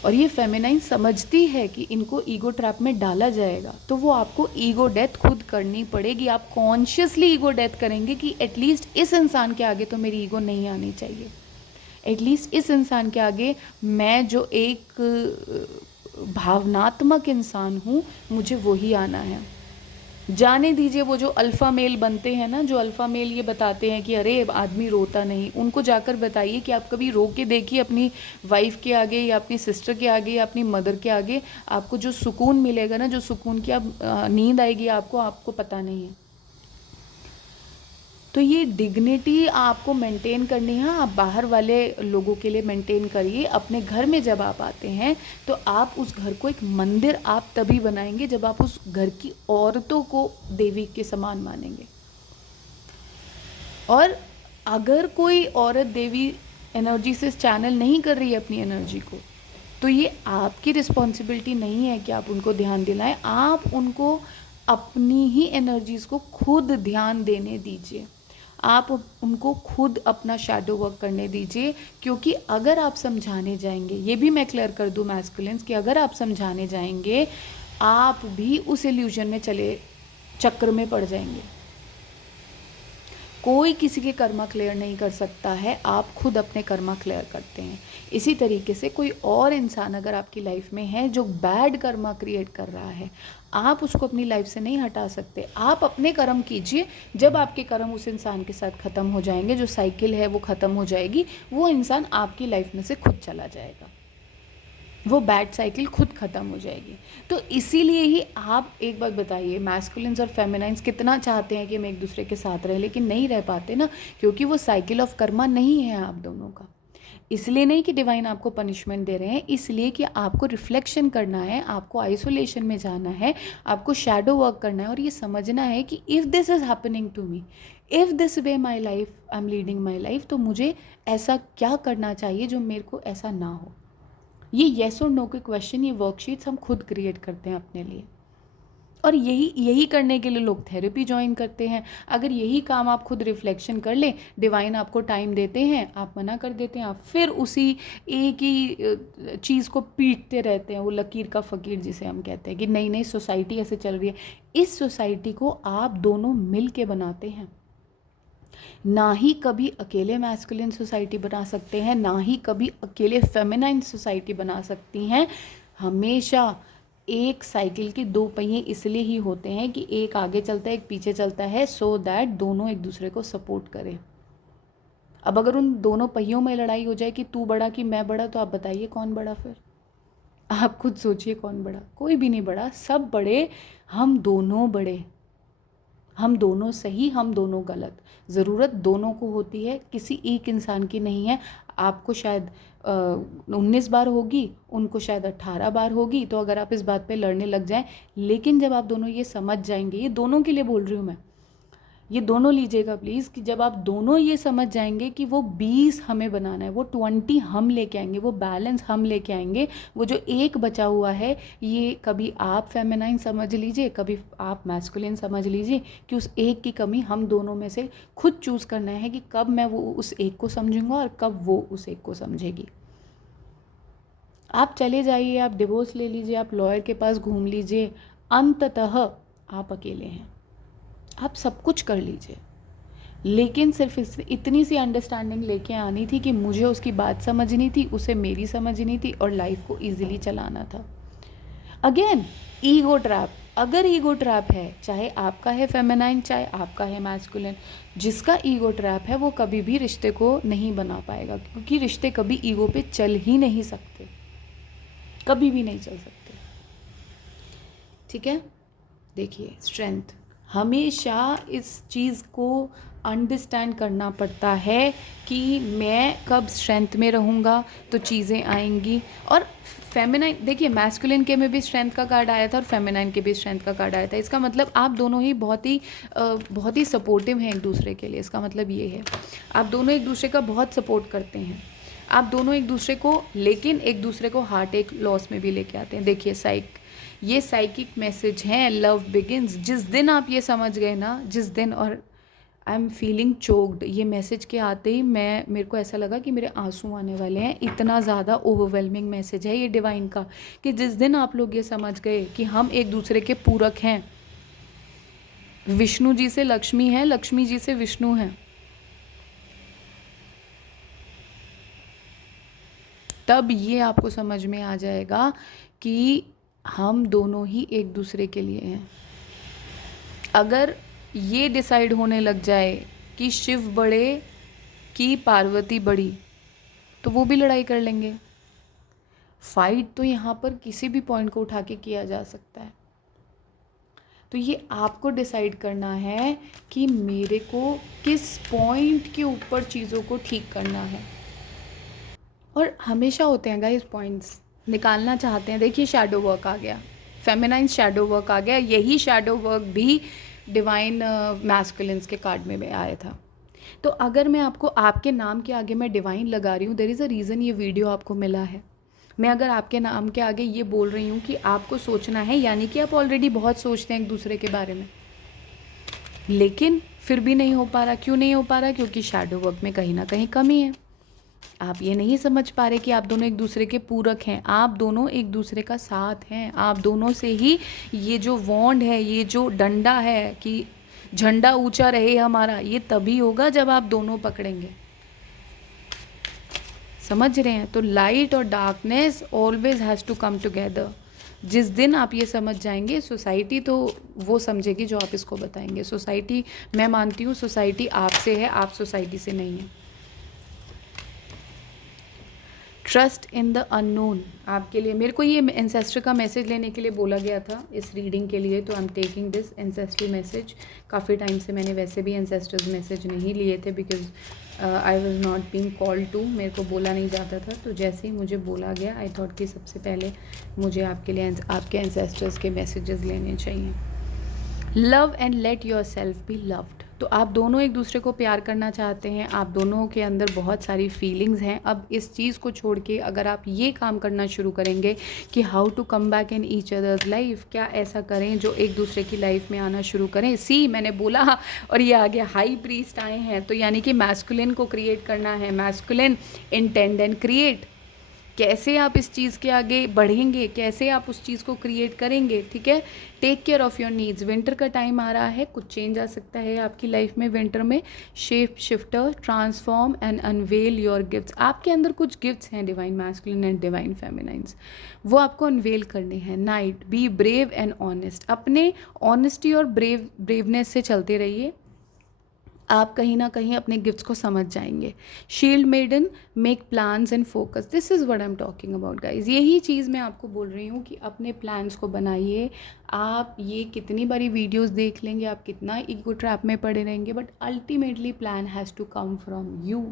और ये फेमिनाइन समझती है कि इनको ईगो ट्रैप में डाला जाएगा, तो वो आपको ईगो डेथ खुद करनी पड़ेगी। आप कॉन्शियसली ईगो डेथ करेंगे कि एटलीस्ट इस इंसान के आगे तो मेरी ईगो नहीं आनी चाहिए, एटलीस्ट इस इंसान के आगे मैं जो एक भावनात्मक इंसान हूँ, मुझे वही आना है। जाने दीजिए वो जो अल्फ़ा मेल बनते हैं ना, जो अल्फ़ा मेल ये बताते हैं कि अरे आदमी रोता नहीं, उनको जाकर बताइए कि आप कभी रो के देखिए अपनी वाइफ के आगे या अपनी सिस्टर के आगे या अपनी मदर के आगे, आपको जो सुकून मिलेगा ना, जो सुकून की आप नींद आएगी आपको, आपको पता नहीं है। तो ये डिग्निटी आपको मेंटेन करनी है, आप बाहर वाले लोगों के लिए मेंटेन करिए। अपने घर में जब आप आते हैं तो आप उस घर को एक मंदिर आप तभी बनाएंगे जब आप उस घर की औरतों को देवी के समान मानेंगे। और अगर कोई औरत देवी एनर्जी से चैनल नहीं कर रही है अपनी एनर्जी को, तो ये आपकी रिस्पॉन्सिबिलिटी नहीं है कि आप उनको ध्यान दिलाएं, आप उनको अपनी ही एनर्जीज़ को खुद ध्यान देने दीजिए, आप उनको खुद अपना शैडो वर्क करने दीजिए। क्योंकि अगर आप समझाने जाएंगे, ये भी मैं क्लियर कर दूं मैस्कुलिन्स, कि अगर आप समझाने जाएंगे आप भी उस इल्यूजन में चक्र में पड़ जाएंगे। कोई किसी के कर्मा क्लियर नहीं कर सकता है, आप खुद अपने कर्मा क्लियर करते हैं। इसी तरीके से कोई और इंसान अगर आपकी लाइफ में है जो बैड कर्मा क्रिएट कर रहा है, आप उसको अपनी लाइफ से नहीं हटा सकते। आप अपने कर्म कीजिए, जब आपके कर्म उस इंसान के साथ ख़त्म हो जाएंगे, जो साइकिल है वो ख़त्म हो जाएगी, वो इंसान आपकी लाइफ में से खुद चला जाएगा, वो बैड साइकिल खुद ख़त्म हो जाएगी। तो इसीलिए ही आप एक बात बताइए, मैस्कुलिन्स और फेमिनाइंस कितना चाहते हैं कि हम एक दूसरे के साथ रहें, लेकिन नहीं रह पाते ना, क्योंकि वो साइकिल ऑफ कर्मा नहीं है आप दोनों का। इसलिए नहीं कि डिवाइन आपको पनिशमेंट दे रहे हैं, इसलिए कि आपको रिफ्लेक्शन करना है, आपको आइसोलेशन में जाना है, आपको शैडो वर्क करना है और ये समझना है कि if this is happening to me, if this way my life I am leading my life, तो मुझे ऐसा क्या करना चाहिए जो मेरे को ऐसा ना हो। ये येस और नो के क्वेश्चन, ये वर्कशीट्स हम खुद क्रिएट करते हैं अपने लिए, और यही करने के लिए लोग थेरेपी ज्वाइन करते हैं। अगर यही काम आप खुद रिफ्लेक्शन कर लें, डिवाइन आपको टाइम देते हैं, आप मना कर देते हैं, आप फिर उसी एक ही चीज़ को पीटते रहते हैं, वो लकीर का फ़कीर जिसे हम कहते हैं कि नहीं नहीं सोसाइटी ऐसे चल रही है। इस सोसाइटी को आप दोनों मिल के बनाते हैं, ना ही कभी अकेले मैस्कुलिन सोसाइटी बना सकते हैं, ना ही कभी अकेले फेमिनाइन सोसाइटी बना सकती हैं। हमेशा एक साइकिल के दो पहिए इसलिए ही होते हैं कि एक आगे चलता है एक पीछे चलता है, सो दैट दोनों एक दूसरे को सपोर्ट करें। अब अगर उन दोनों पहियों में लड़ाई हो जाए कि तू बड़ा कि मैं बड़ा, तो आप बताइए कौन बड़ा? फिर आप खुद सोचिए कौन बड़ा? कोई भी नहीं बड़ा, सब बड़े, हम दोनों बड़े, हम दोनों सही, हम दोनों गलत। ज़रूरत दोनों को होती है, किसी एक इंसान की नहीं है। आपको शायद 19 बार होगी, उनको शायद 18 बार होगी। तो अगर आप इस बात पे लड़ने लग जाएं, लेकिन जब आप दोनों ये समझ जाएंगे, ये दोनों के लिए बोल रही हूँ मैं, ये दोनों लीजिएगा प्लीज़, कि जब आप दोनों ये समझ जाएंगे कि वो 20 हमें बनाना है, वो 20 हम लेके आएंगे, वो बैलेंस हम लेके आएंगे, वो जो एक बचा हुआ है, ये कभी आप फेमिनाइन समझ लीजिए, कभी आप मैस्कुलिन समझ लीजिए, कि उस एक की कमी हम दोनों में से खुद चूज़ करना है कि कब मैं वो उस एक को समझूंगा और कब वो उस एक को समझेगी। आप चले जाइए, आप डिवोर्स ले लीजिए, आप लॉयर के पास घूम लीजिए, अंततः आप अकेले हैं। आप सब कुछ कर लीजिए, लेकिन सिर्फ इतनी सी अंडरस्टैंडिंग लेके आनी थी कि मुझे उसकी बात समझनी थी, उसे मेरी समझनी थी, और लाइफ को इजीली चलाना था। अगेन ईगो ट्रैप, अगर ईगो ट्रैप है, चाहे आपका है फेमिनाइन, चाहे आपका है मैस्कुलिन, जिसका ईगो ट्रैप है वो कभी भी रिश्ते को नहीं बना पाएगा, क्योंकि रिश्ते कभी ईगो पे चल ही नहीं सकते, कभी भी नहीं चल सकते। ठीक है, देखिए स्ट्रेंथ, हमेशा इस चीज़ को अंडरस्टैंड करना पड़ता है कि मैं कब स्ट्रेंथ में रहूँगा तो चीज़ें आएंगी। और फेमिनाइन, देखिए मैस्कुलिन के में भी स्ट्रेंथ का कार्ड आया था और फेमिनाइन के भी स्ट्रेंथ का कार्ड आया था। इसका मतलब आप दोनों ही बहुत ही सपोर्टिव हैं एक दूसरे के लिए। इसका मतलब ये है आप दोनों एक दूसरे का बहुत सपोर्ट करते हैं, आप दोनों एक दूसरे को, लेकिन एक दूसरे को हार्ट एक लॉस में भी लेके आते हैं। देखिए ये साइकिक मैसेज हैं, लव बिगिंस। जिस दिन आप ये समझ गए ना, जिस दिन, और आई एम फीलिंग चोक्ड, ये मैसेज के आते ही मेरे को ऐसा लगा कि मेरे आंसू आने वाले हैं, इतना ज़्यादा ओवरवेलमिंग मैसेज है ये डिवाइन का, कि जिस दिन आप लोग ये समझ गए कि हम एक दूसरे के पूरक हैं, विष्णु जी से लक्ष्मी है, लक्ष्मी जी से विष्णु है, तब ये आपको समझ में आ जाएगा कि हम दोनों ही एक दूसरे के लिए हैं। अगर ये डिसाइड होने लग जाए कि शिव बड़े कि पार्वती बड़ी, तो वो भी लड़ाई कर लेंगे। फाइट तो यहाँ पर किसी भी पॉइंट को उठा के किया जा सकता है। तो ये आपको डिसाइड करना है कि मेरे को किस पॉइंट के ऊपर चीज़ों को ठीक करना है। और हमेशा होते हैं गाइस पॉइंट्स, निकालना चाहते हैं। देखिए शैडो वर्क आ गया, फेमिनाइन शैडो वर्क आ गया। यही शैडो वर्क भी डिवाइन मैस्कुलिन्स के कार्ड में आया था। तो अगर मैं आपको आपके नाम के आगे मैं डिवाइन लगा रही हूँ, देयर इज़ अ रीज़न ये वीडियो आपको मिला है। मैं अगर आपके नाम के आगे ये बोल रही हूँ कि आपको सोचना है, यानी कि आप ऑलरेडी बहुत सोचते हैं एक दूसरे के बारे में, लेकिन फिर भी नहीं हो पा रहा। क्यों नहीं हो पा रहा? क्योंकि शैडो वर्क में कहीं ना कहीं कमी है। आप ये नहीं समझ पा रहे कि आप दोनों एक दूसरे के पूरक हैं, आप दोनों एक दूसरे का साथ हैं। आप दोनों से ही ये जो वॉन्ड है, ये जो डंडा है कि झंडा ऊंचा रहे हमारा, ये तभी होगा जब आप दोनों पकड़ेंगे। समझ रहे हैं? तो लाइट और darkness always has to come together. जिस दिन आप ये समझ जाएंगे, सोसाइटी तो वो समझेगी जो आप इसको बताएंगे। सोसाइटी, मैं मानती हूँ सोसाइटी आपसे है, आप सोसाइटी से नहीं है। ट्रस्ट इन द अननोन आपके लिए, मेरे को ये एंसेस्टर का मैसेज लेने के लिए बोला गया था इस रीडिंग के लिए, तो I am taking this ancestral message. काफ़ी टाइम से मैंने वैसे भी एंसेस्टर्स मैसेज नहीं लिए थे, because I was not being called to, मेरे को बोला नहीं जाता था। तो जैसे ही मुझे बोला गया, आई थॉट कि सबसे पहले मुझे आपके लिए आपके एंसेस्टर्स के मैसेजेस लेने चाहिए। Love and let your self be loved. तो आप दोनों एक दूसरे को प्यार करना चाहते हैं, आप दोनों के अंदर बहुत सारी फीलिंग्स हैं। अब इस चीज़ को छोड़ के अगर आप ये काम करना शुरू करेंगे कि how to come back in each others life, क्या ऐसा करें जो एक दूसरे की लाइफ में आना शुरू करें। सी, मैंने बोला और ये आ गया, हाई प्रीस्ट आए हैं, तो यानी कि मैस्कुलिन को क्रिएट करना है। Masculine intend and create. कैसे आप इस चीज़ के आगे बढ़ेंगे, कैसे आप उस चीज़ को क्रिएट करेंगे, ठीक है। Take care of your needs. Winter का टाइम आ रहा है, कुछ चेंज आ सकता है आपकी लाइफ में विंटर में। Shape shifter, transform and unveil your gifts. आपके अंदर कुछ गिफ्ट्स हैं, divine masculine and divine feminines, वो आपको अनवेल करने हैं। Knight, be brave and honest. अपने ऑनेस्टी और ब्रेवनेस से चलते रहिए, आप कहीं ना कहीं अपने गिफ्ट्स को समझ जाएंगे। Shield maiden, make plans and focus. This is what I am talking about guys. यही चीज़ मैं आपको बोल रही हूँ कि अपने प्लान्स को बनाइए। आप ये कितनी बारी वीडियोस देख लेंगे, आप कितना ईगो ट्रैप में पड़े रहेंगे, but ultimately plan has to come from you.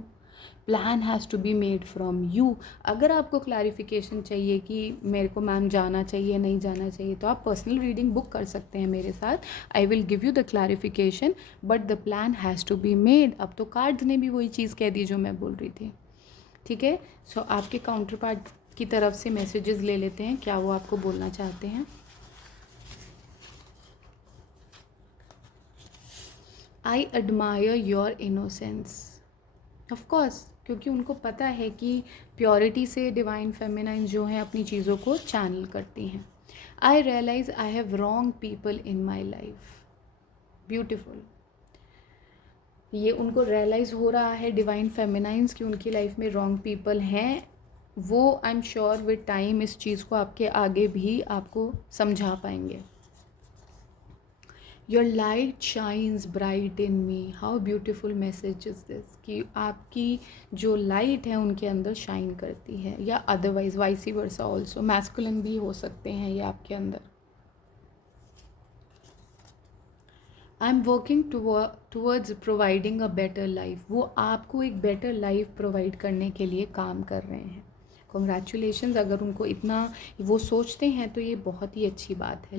Plan has to be made from you. अगर आपको क्लैरिफिकेशन चाहिए कि मेरे को मैम जाना चाहिए नहीं जाना चाहिए, तो आप पर्सनल रीडिंग बुक कर सकते हैं मेरे साथ। I will give you the clarification, but the plan has to be made. अब तो कार्ड्स ने भी वही चीज़ कह दी जो मैं बोल रही थी, ठीक है। सो आपके काउंटर पार्ट की तरफ से मैसेजेस ले लेते हैं, क्या वो आपको बोलना चाहते हैं। I admire your innocence. Of course, क्योंकि उनको पता है कि प्योरिटी से डिवाइन फेमिनाइन जो हैं अपनी चीज़ों को चैनल करती हैं। I realise I have wrong people in my life. Beautiful. ये उनको रियलाइज़ हो रहा है डिवाइन फेमिनाइंस कि उनकी लाइफ में रॉन्ग पीपल हैं। वो I am sure with time इस चीज़ को आपके आगे भी आपको समझा पाएंगे। Your light shines bright in me. How beautiful message is this कि आपकी जो लाइट है उनके अंदर शाइन करती है, या अदरवाइज वाइसी वर्सा ऑल्सो, मैस्कुलिन भी हो सकते हैं ये आपके अंदर। I am working towards providing a better life. वो आपको एक बेटर लाइफ प्रोवाइड करने के लिए काम कर रहे हैं। कॉन्ग्रेचुलेशंस, अगर उनको इतना वो सोचते हैं तो ये बहुत ही अच्छी बात है।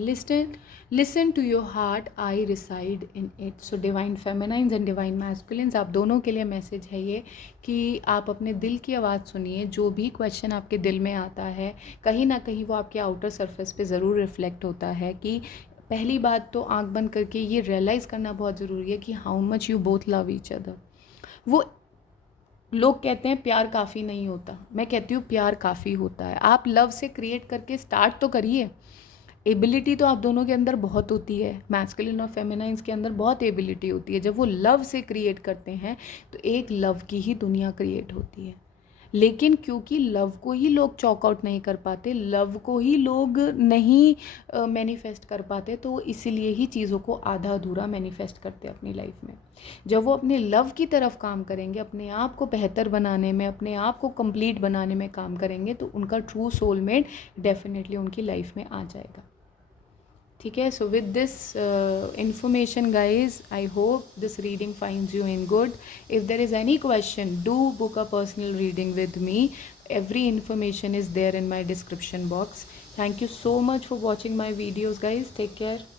Listen to your heart, I reside in it. So divine feminines and divine masculines, आप दोनों के लिए मैसेज है ये कि आप अपने दिल की आवाज़ सुनिए। जो भी क्वेश्चन आपके दिल में आता है, कहीं ना कहीं वो आपके आउटर सरफेस पे ज़रूर रिफ्लेक्ट होता है। कि पहली बात तो आंख बंद करके ये रियलाइज़ करना बहुत ज़रूरी है कि how much you both love each other. वो लोग कहते हैं प्यार काफ़ी नहीं होता, मैं कहती हूँ प्यार काफ़ी होता है। आप लव से क्रिएट करके स्टार्ट तो करिए। एबिलिटी तो आप दोनों के अंदर बहुत होती है, मैस्कुलिन और फेमिनाइंस के अंदर बहुत एबिलिटी होती है। जब वो लव से क्रिएट करते हैं तो एक लव की ही दुनिया क्रिएट होती है। लेकिन क्योंकि लव को ही लोग चॉक आउट नहीं कर पाते, लव को ही लोग नहीं मैनिफेस्ट कर पाते, तो इसीलिए ही चीज़ों को आधा अधूरा मैनिफेस्ट करते हैं अपनी लाइफ में। जब वो अपने लव की तरफ काम करेंगे, अपने आप को बेहतर बनाने में, अपने आप को कंप्लीट बनाने में काम करेंगे, तो उनका ट्रू सोलमेट डेफिनेटली उनकी लाइफ में आ जाएगा। ठीक है, so with this information guys, I hope this reading finds you in good. If there is any question, do book a personal reading with me. Every information is there in my description box. Thank you so much for watching my videos guys. Take care.